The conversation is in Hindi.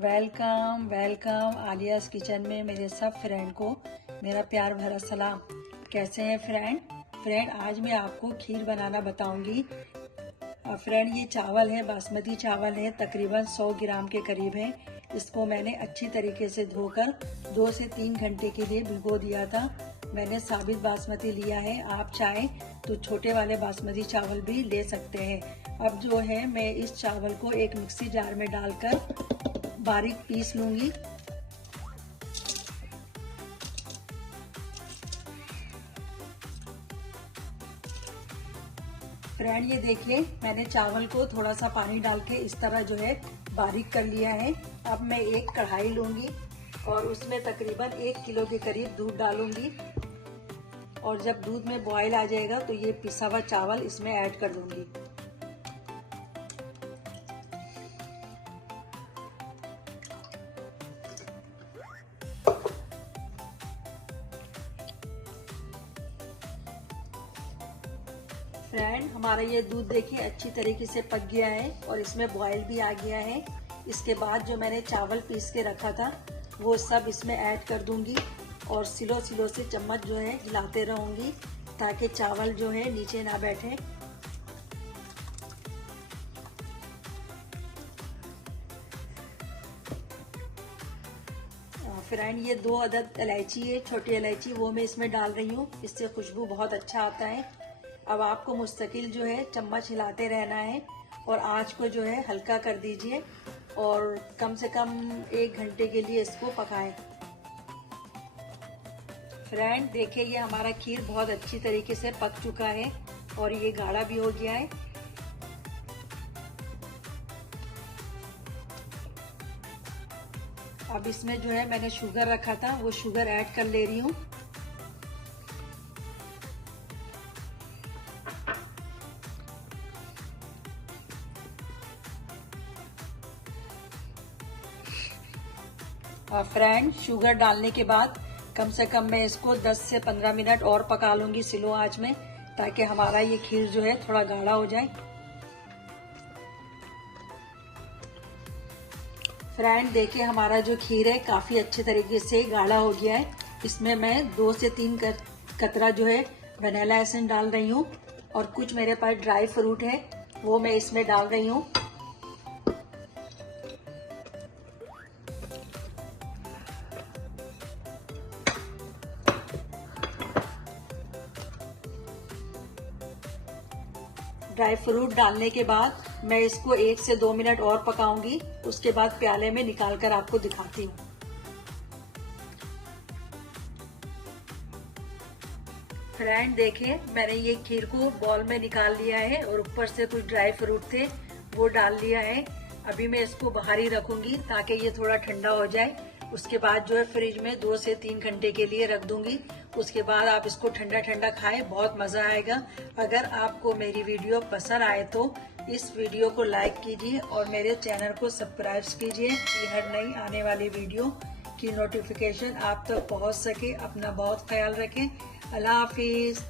वेलकम वेलकम आलियाज़ किचन में मेरे सब फ्रेंड को मेरा प्यार भरा सलाम। कैसे हैं फ्रेंड आज मैं आपको खीर बनाना बताऊंगी। फ्रेंड ये चावल है, बासमती चावल है, तकरीबन 100 ग्राम के करीब है। इसको मैंने अच्छी तरीके से धोकर 2 से 3 घंटे के लिए भिगो दिया था। मैंने साबित बासमती लिया है, आप चाहें तो छोटे वाले बासमती चावल भी ले सकते हैं। अब जो है मैं इस चावल को एक मिक्सी जार में डालकर बारीक पीस लूंगी। फ्रेंड ये देखिए, मैंने चावल को थोड़ा सा पानी डाल के इस तरह जो है बारीक कर लिया है। अब मैं एक कढ़ाई लूंगी और उसमें तकरीबन 1 किलो के करीब दूध डालूंगी और जब दूध में बॉयल आ जाएगा तो ये पिसा हुआ चावल इसमें ऐड कर दूंगी। फ्रेंड हमारा ये दूध देखिए अच्छी तरीके से पक गया है और इसमें बॉयल भी आ गया है। इसके बाद जो मैंने चावल पीस के रखा था वो सब इसमें ऐड कर दूंगी और सिलो से चम्मच जो है हिलाते रहूंगी ताकि चावल जो है नीचे ना बैठे। फ्रेंड ये 2 अदद इलायची है, छोटी इलायची, वो मैं इसमें डाल रही हूँ, इससे खुशबू बहुत अच्छा आता है। अब आपको मुस्तकिल जो है चम्मच हिलाते रहना है और आंच को जो है हल्का कर दीजिए और कम से कम 1 घंटे के लिए इसको पकाएं। फ्रेंड देखिए ये हमारा खीर बहुत अच्छी तरीके से पक चुका है और ये गाढ़ा भी हो गया है। अब इसमें जो है मैंने शुगर रखा था वो शुगर ऐड कर ले रही हूँ। और फ्रेंड शुगर डालने के बाद कम से कम मैं इसको 10 से 15 मिनट और पका लूंगी स्लो आंच में ताकि हमारा ये खीर जो है थोड़ा गाढ़ा हो जाए। फ्रेंड देखिए हमारा जो खीर है काफी अच्छे तरीके से गाढ़ा हो गया है। इसमें मैं 2 से 3 कतरा जो है वनीला एसेंस डाल रही हूँ और कुछ मेरे पास ड्राई फ्रूट है वो मैं इसमें डाल रही हूँ। ड्राई फ्रूट डालने के बाद मैं इसको 1 से 2 मिनट और पकाऊंगी, उसके बाद प्याले में निकाल कर आपको दिखाती हूँ। फ्रेंड देखिए मैंने ये खीर को बॉल में निकाल लिया है और ऊपर से कुछ ड्राई फ्रूट थे वो डाल लिया है। अभी मैं इसको बाहर ही रखूंगी ताकि ये थोड़ा ठंडा हो जाए। उसके बाद जो है फ्रिज में 2 से 3 घंटे के लिए रख दूंगी। उसके बाद आप इसको ठंडा ठंडा खाएं, बहुत मजा आएगा। अगर आपको मेरी वीडियो पसंद आए तो इस वीडियो को लाइक कीजिए और मेरे चैनल को सब्सक्राइब कीजिए कि हर नई आने वाली वीडियो की नोटिफिकेशन आप तक पहुंच सके। अपना बहुत ख्याल रखें। अल्लाह हाफिज।